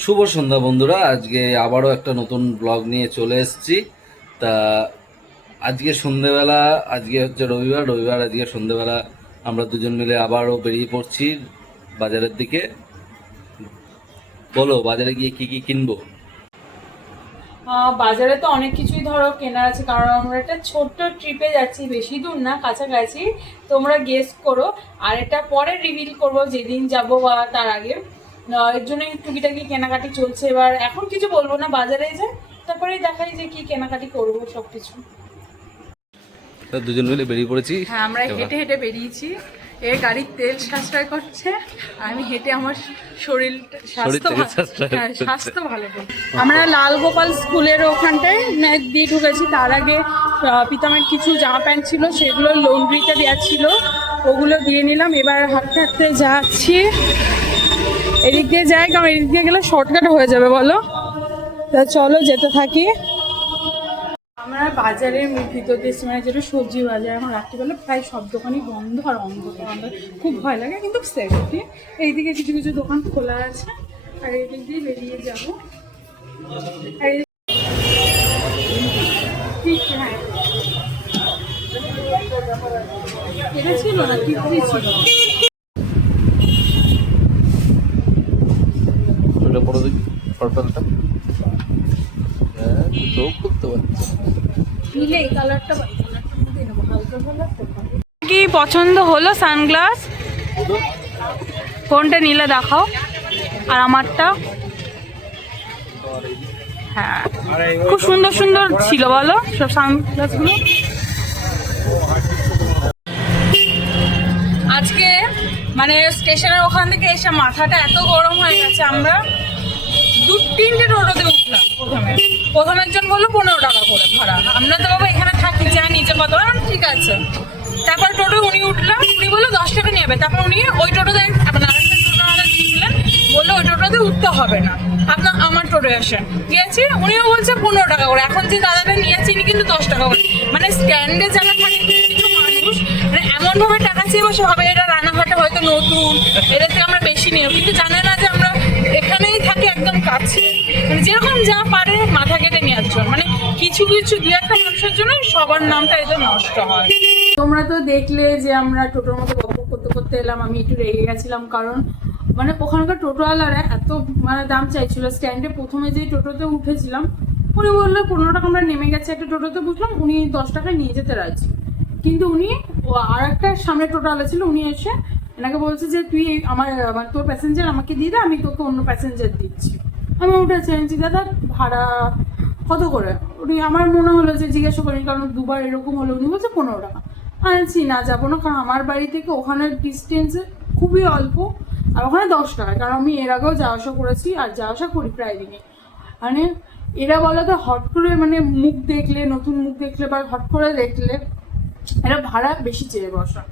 শুভ সন্ধ্যা বন্ধুরা, আজকে আবারও একটা নতুন ব্লগ নিয়ে চলে এসেছি। তা আজকে সন্ধেবেলা, আজকে হচ্ছে রবিবার, আজকে সন্ধেবেলা আমরা দুজন মিলে আবারও বেরিয়ে পড়ছি বাজারের দিকে। বলো, বাজারে গিয়ে কি কি কিনবো? বাজারে তো অনেক কিছুই ধরো কেনার আছে, কারণ আমরা একটা ছোট্ট ট্রিপে যাচ্ছি, বেশি দূর না, কাছাকাছি। তোমরা গেস করো, আর এটা পরে রিভিল করবো যেদিন যাব বা তার আগে। এর জন্য টুকিটাকি কেনাকাটি চলছে। এবার এখন কিছু বলবো না, বাজারে যে তারপরে দেখাই যে কি কেনাকাটি করবো সবকিছু। তা দুজন মিলে বেরিয়ে পড়েছি। হ্যাঁ, আমরা এবার হেঁটে হেঁটে বেরিয়েছি। এ গাড়ির তেল সাশ্রয় করছে, আর আমি হেঁটে আমার শরীর থেকে সাশ্রয় করছে। স্বাস্থ্য ভালো করছে। আমরা লালগোপাল স্কুলের ওখানটায় দিয়ে ঢুকেছি। তার আগে পিতামের কিছু জামা প্যান্ট ছিল, সেগুলো লন্ড্রিতে দেওয়া ছিল, ওগুলো দিয়ে নিলাম। এবার হাঁটতে হাঁটতে যাচ্ছি, এদিক দিয়ে যাই, কারণ এদিক দিয়ে গেলে শর্টকাট হয়ে যাবে, বলো। তা চলো যেতে থাকি। আমরা বাজারের ভিতর দিয়ে, মানে যেটা সবজি বাজার, এখন রাত্রিবেলা প্রায় সব দোকানই বন্ধ আর অন্ধকার, খুব ভয় লাগে, কিন্তু সেফটি। এইদিকে কিছু কিছু দোকান খোলা আছে, আর এই দিক দিয়ে বেরিয়ে যাবো। ঠিক, হ্যাঁ, এটা ছিল না, ঠিক ছিল। ওটা পরে দেখি পার্পলটা। হ্যাঁ, তো করতে পারছি। নিলে এই কালারটা পাই, কালারটার মধ্যে নেবো, হালকা কালারটা পাবো। কি পছন্দ হলো সানগ্লাস? কোনটা নিলে দেখাও, আর আমারটা। হ্যাঁ, খুব সুন্দর সুন্দর ছিল, বলো সব সানগ্লাসগুলো। আজকে মানে স্টেশনের ওখান থেকে এসে মাথাটা এত গরম হয়ে গেছে, আমরা 2-3টে টোটোতে উঠলাম। প্রথমের জন বললো 15 টাকা করে ভাড়া। আমরা তো বাবা এখানে থাকি, জানি যে কত, ঠিক আছে। তারপর টোটো উনি উঠলাম, উনি বললো 10 টাকা নেবে। তারপর উনি ওই টোটোতে আরেকটা টোটো ছিলেন, বললো ওই টোটোতে উঠতে হবে না, আপনার আমার টোটো আসেন। গিয়েছি, উনিও বলছে 15 টাকা করে। এখন যে দাদাটা নিয়েছে ইনি কিন্তু 10 টাকা করে। মানে স্ট্যান্ডে যারা থাকে কিছু মানুষ মানে এমনভাবে টাকা চেয়ে বসে হবে এটা রানাঘাটে হয়তো নতুন, এদের থেকে আমরা বেশি নিও, কিন্তু জানে না যে আমরা এখানেই থাকি একদম কাছে। মানে যেরকম যা পারে মাথা কেটে নেওয়ার জন্য, মানে কিছু কিছু দু একটা মানুষের জন্য সবার নামটা এদের নষ্ট হয়। তোমরা তো দেখলে যে আমরা টোটোর মতো গল্প করতে করতে এলাম। আমি একটু রেগে গেছিলাম, কারণ মানে ওখানকার টোটোওয়ালারা এত মানে দাম চাইছিল। স্ট্যান্ডে প্রথমে যে টোটোতে উঠেছিলাম, উনি বললো 15 টাকা। আমরা নেমে গেছে একটা টোটোতে, বুঝলাম উনি 10 টাকায় নিয়ে যেতে রাজি, কিন্তু উনি আর একটা সামনে টোটোওয়ালা ছিল, উনি এসে এনাকে বলছে যে তুই আমার তোর প্যাসেঞ্জার আমাকে দিয়ে দে, আমি তোকে অন্য প্যাসেঞ্জার দিচ্ছি। আমি উঠেছি, আনছি দাদা ভাড়া কত করে। উনি আমার মনে হলো যে জিজ্ঞাসা করি, কারণ দুবার এরকম হলো। উনি বলছে 15 টাকা। আনছি না, যাবো না, কারণ আমার বাড়ি থেকে ওখানের ডিস্টেন্সে খুবই অল্প, আর ওখানে 10 টাকা। কারণ আমি এর আগেও যাওয়া আসা করেছি, আর যাওয়া আসা করি প্রায় দিনই। মানে এরা বলে তো হট করে, মানে মুখ দেখলে, নতুন মুখ দেখলে বা হট করে দেখলে এরা ভাড়া বেশি চেয়ে বসা।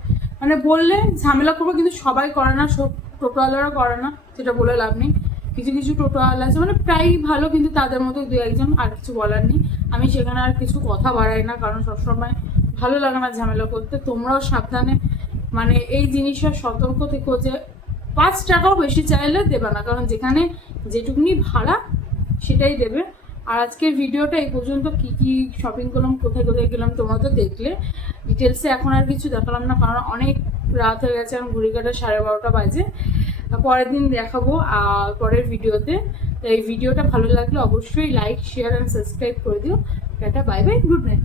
মানে বললে ঝামেলা করবো, কিন্তু সবাই করে না, সব টোটোওয়ালারা করে না, সেটা বলে লাভ নেই। কিছু কিছু টোটোওয়ালা আছে মানে প্রায় ভালো, কিন্তু তাদের মতো দু একজন, আর কিছু বলার নেই। আমি সেখানে আর কিছু কথা বাড়াই না, কারণ সবসময় ভালো লাগে না ঝামেলা করতে। তোমরাও সাবধানে মানে এই জিনিসটা সতর্ক থেকো যে 5 টাকাও বেশি চাইলে দেবে না, কারণ যেখানে যেটুকুনি ভাড়া সেটাই দেবে। আর আজকের ভিডিওটা এই পর্যন্ত। কি কি শপিং করলাম, কোথায় কোথায় গেলাম, তোমরা তো দেখলে ডিটেলসে। এখন আর কিছু দেখালাম না, কারণ অনেক রাত হয়ে গেছে, এখন ঘড়ি কাটা 12:30 বাজে। পরের দিন দেখাবো পরের ভিডিওতে। তো এই ভিডিওটা ভালো লাগলে অবশ্যই লাইক, শেয়ার অ্যান্ড সাবস্ক্রাইব করে দিও। Tata, bye bye, good night.